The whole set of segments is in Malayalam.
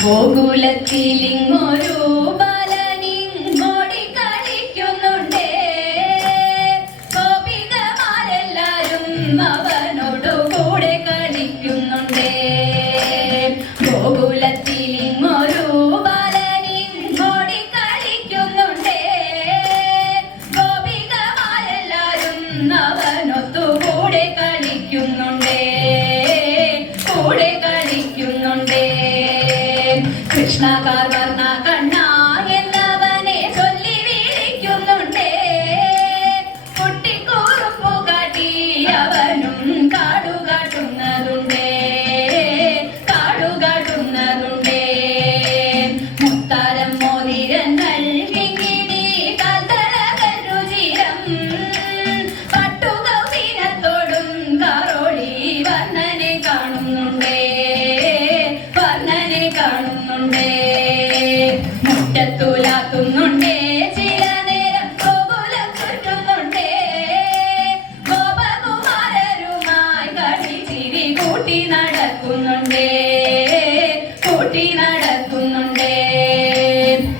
ഗോകുലത്തിലിങ്ങൊരു ബാലനിങ്ങോടി കളിക്കുന്നുണ്ടേ. ഗോപികമാരെല്ലാരും അവനോടു കൂടെ കളിക്കുന്നുണ്ടേ. ഗോകുലത്തിലിങ്ങൊരു ബാലനിങ്ങോടി കളിക്കുന്നുണ്ടേ. ഗോപികമാരെല്ലാരും അവനൊത്തു കൂടെ കളിക്കുന്നുണ്ടേ. കൂടെ കളിക്കുന്നുണ്ടേ. കൃഷ്ണ കാർവർണ കണ്ണ എന്നവനെ ചൊല്ലി വിളിക്കുന്നുണ്ടേ. കുട്ടിക്കൂറുപ്പു കാട്ടി അവനും കാടുകാട്ടുന്നതുണ്ടേ. കാടുകാട്ടുന്നതുണ്ടേ. മുത്താരം മോതിരങ്ങൾ കിങ്ങിണി കാൽത്തളകൾ രുചിരം പട്ടുകൗപീനത്തോടും കാറോളി വർണ്ണനെ കാണുന്നുണ്ടേ. വർണ്ണനെ കാണുന്നുണ്ടേ. മുറ്റത്തുലാത്തുന്നുണ്ടേ. ചില നേരം ഗോകുലം ചുറ്റുന്നുണ്ടേ. ഗോപകുമാരരുമായി കളിച്ചിരി കൂട്ടി നടക്കുന്നുണ്ടേ. കൂട്ടി നടക്കുന്നുണ്ടേ.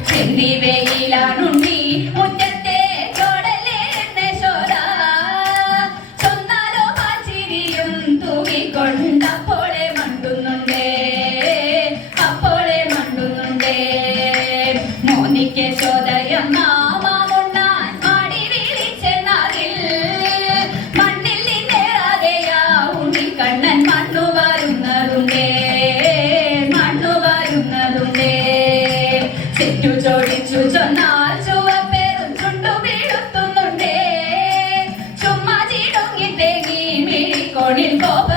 ചെന്തി വെയിലാണുണ്ണി മുറ്റത്തെ ചോടലേ യശോദ. ചൊന്നാലോ പാച്ചിരിയും തൂകിക്കൊണ്ടപ്പോളെ മണ്ടുന്നുണ്ടേ. അപ്പോളെ മണ്ടുന്നുണ്ടേ. മോനിക്ക് യശോദയമ്മ മാമുണ്ണാൻ മാടി വിളിച്ചെന്നാകിൽ മണ്ണിൽ നിന്നേറാതെയാ ഉണ്ണിക്കണ്ണൻ മണ്ണു വരുന്നതുണ്ടേ. മണ്ണു വരുന്നതുണ്ടേ. തെറ്റു ചോദിച്ചു ചൊന്നാൽ ചുവപ്പേറും ചുണ്ടു വീഴുത്തുന്നുണ്ടേ. ചുമ്മാ ചിടുങ്ങി തേങ്ങി മിഴിക്കോണിൽ കോപ